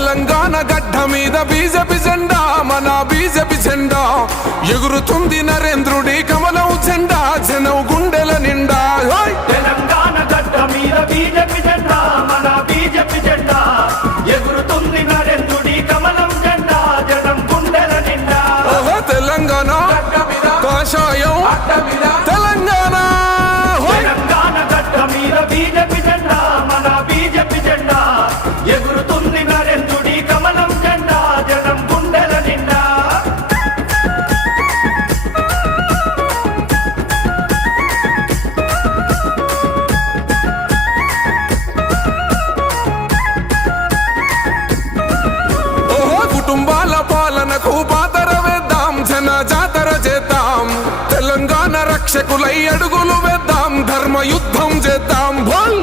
తెలంగాణ గడ్డ మీద బీజేపీ జెండా, మన బీజేపీ జెండా ఎగురుతుంది నరేంద్రుడి కమలం జెండా, జనం గుండెల నిండా. తెలంగాణ గడ్డ మీద బీజేపీ జెండా, మన బీజేపీ జెండా ఎగురుతుంది నరేంద్రుడి కమలం జెండా, జనం గుండెల నిండా. తెలంగాణ కాషాయం తెలంగాణ, తెలంగాణ గడ్డ మీద బీజేపీ జెండా, మన బీజేపీ జెండా ఎగురుతుంది నరేంద్రుడి కమలం జెండా, జనం గుండెల నిండా. కుటుంబాల పాలనకు పాతర వేద్దాం, జన జాతర చేద్దాం, తెలంగాణ రక్షకులై అడుగులు వేద్దాం, ధర్మ యుద్ధం చేద్దాం.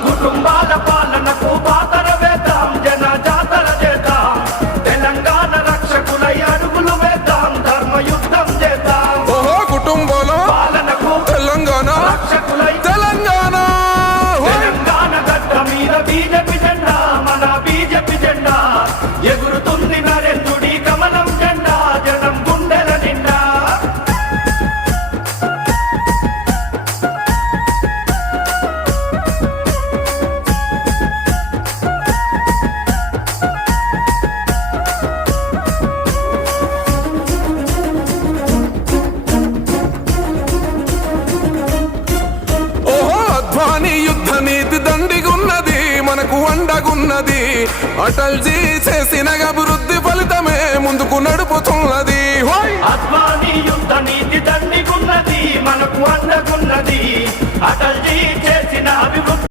కుటుంబాల పాలనకు పాతర వేద్దాం, జన జాతర చేద్దాం, తెలంగాణ రక్షకులై అడుగులు వేద్దాం, ధర్మ యుద్ధం చేద్దాం. కుటుంబాల పాలనకు తెలంగాణ రక్షకులై తెలంగాణ, తెలంగాణ గడ్డ మీద బీజేపీ జెండా, మన బీజేపీ జెండా ఎగురుతుంది నరేంద్రుడి కమలం జెండా, జనం గుండెల నిండా. అద్వానీ యుద్ధ నీతి దండిగున్నది, మనకు అండగున్నది, అటల్జీ చేసిన అభివృద్ధి ఫలితమే ముందుకు నడుపుతున్నది. అద్వానీ యుద్ధ నీతి దండిగున్నది, మనకు అండగున్నది, అటల్జీ చేసిన అభివృద్ధి